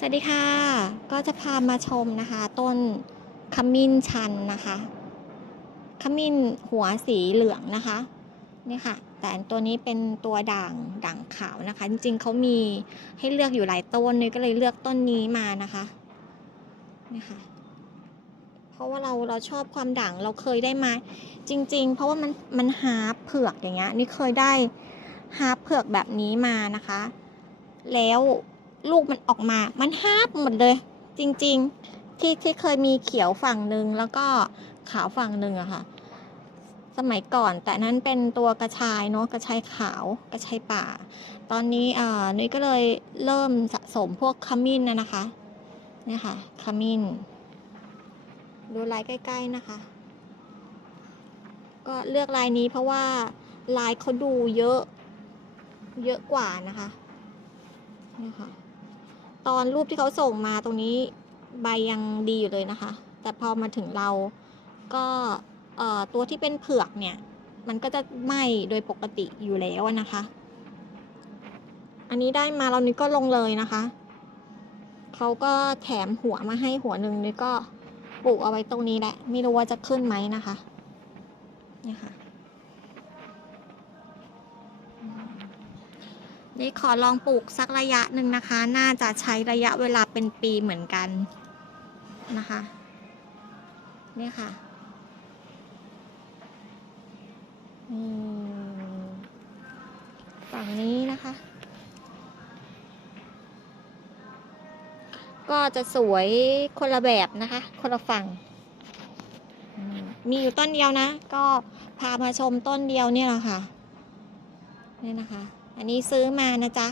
สวัสดีค่ะ ก็จะพามาชมนะคะ ต้นขมิ้นชันนะคะขมิ้นหัวสีเหลืองนะคะนี่ค่ะ แต่ตัวนี้เป็นตัวด่างด่างขาวนะคะ จริงๆเขามีให้เลือกอยู่หลายต้นเลยก็เลยเลือกต้นนี้มานะคะนี่ค่ะ เพราะว่าเราเราชอบความด่างเราเคยได้มา จริง ๆ เพราะว่ามันมันหาเผือกอย่างเงี้ยนี่เคยได้หาเผือกแบบนี้มานะคะ แล้ว ลูกมันออกมา มันฮาบหมดเลย จริง ๆ ที่ที่เคยมีเขียวฝั่งหนึ่งแล้วก็ขาวฝั่งหนึ่งอะค่ะ สมัยก่อน แต่นั้นเป็นตัวกระชายเนาะกระชายขาวกระชายป่า ตอนนี้อ่านุ้ยก็เลยเริ่มสะสมพวกขมิ้นนะนะคะเนี่ยค่ะขมิ้น ดูลายใกล้ ๆนะคะ ก็เลือกลายนี้เพราะว่าลายเขาดูเยอะ เยอะกว่านะคะนี่ค่ะ ตอนรูปที่เขาส่งมาตรงนี้ใบยังดีอยู่เลยนะคะ แต่พอมาถึงเราก็เอ่อตัวที่เป็นเผือกเนี่ย มันก็จะไหม้โดยปกติอยู่แล้วนะคะ อันนี้ได้มาเรานี้ก็ลงเลยนะคะเขาก็แถมหัวมาให้หัวหนึ่งนี่ก็ปลูกเอาไว้ตรงนี้แหละ ไม่รู้ว่าจะขึ้นไหมนะคะนี่ค่ะ นี่ขอลองปลูกสักระยะหนึ่งนะคะ น่าจะใช้ระยะเวลาเป็นปีเหมือนกันนะคะ นี่ค่ะฝั่งนี้นะคะ ก็จะสวยคนละแบบนะคะ คนละฝั่งมมีอยู่ต้นเดียวนะ ก็พามาชมต้นเดียวเนี่ยแหละค่ะ นี่นะคะ อันนี้ซื้อมานะจ๊ะ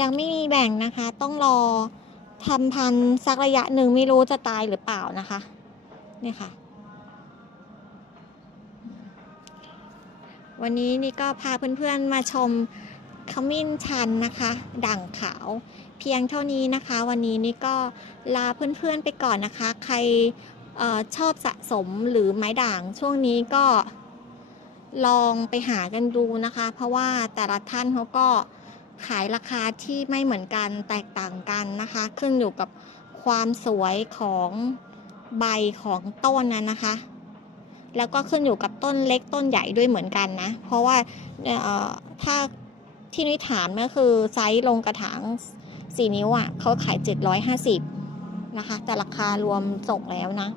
ยังไม่มีแบ่งนะคะ ต้องรอทำพันสักระยะหนึ่งไม่รู้จะตายหรือเปล่านะคะเนี่ยค่ะ วันนี้นี่ก็พาเพื่อนๆมาชมขมิ้นชันนะคะ ด่างขาวเพียงเท่านี้นะคะ วันนี้นี่ก็ลาเพื่อนๆไปก่อนนะคะ ใครออชอบสะสมหรือไม้ด่างช่วงนี้ก็ ลองไปหากันดูนะคะ เพราะว่าแต่ละท่านเขาก็ขายราคาที่ไม่เหมือนกันแตกต่างกันนะคะ ขึ้นอยู่กับความสวยของใบของต้นนั้นนะคะ แล้วก็ขึ้นอยู่กับต้นเล็กต้นใหญ่ด้วยเหมือนกันนะ เพราะว่าถ้าที่นุ้ยถามก็คือไซส์ลงกระถาง 4 นิ้วอะ่ะเขาขาย 750 นะคะ แต่ราคารวมส่งแล้วนะ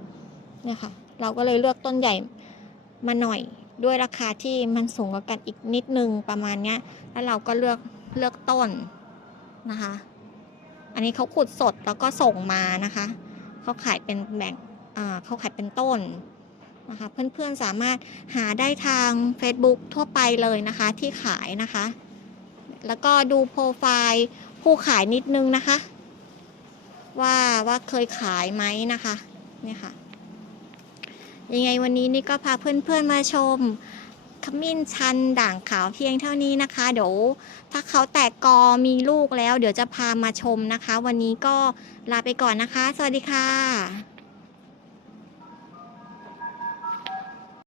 เนี่ยค่ะ เราก็เลยเลือกต้นใหญ่มาหน่อย ด้วยราคาที่มันสูงกว่ากันอีกนิดนึงประมาณเนี้ย แล้วเราก็เลือกเลือกต้นนะคะ อันนี้เขาขุดสดแล้วก็ส่งมานะคะเขาขายเป็นแบ่งเขาขายเป็นต้นนะคะ เพื่อนๆสามารถหาได้ทาง Facebook ทั่วไปเลยนะคะที่ขายนะคะ แล้วก็ดูโปรไฟล์ผู้ขายนิดนึงนะคะ ว่าว่าเคยขายไหมนะคะ เนี่ยค่ะ ยังไงวันนี้นี่ก็พาเพื่อนๆมาชมขมิ้นชันด่างขาวเพียงเท่านี้นะคะ เดี๋ยวถ้าเขาแตกกอมีลูกแล้ว เดี๋ยวจะพามาชมนะคะ วันนี้ก็ลาไปก่อนนะคะ สวัสดีค่ะ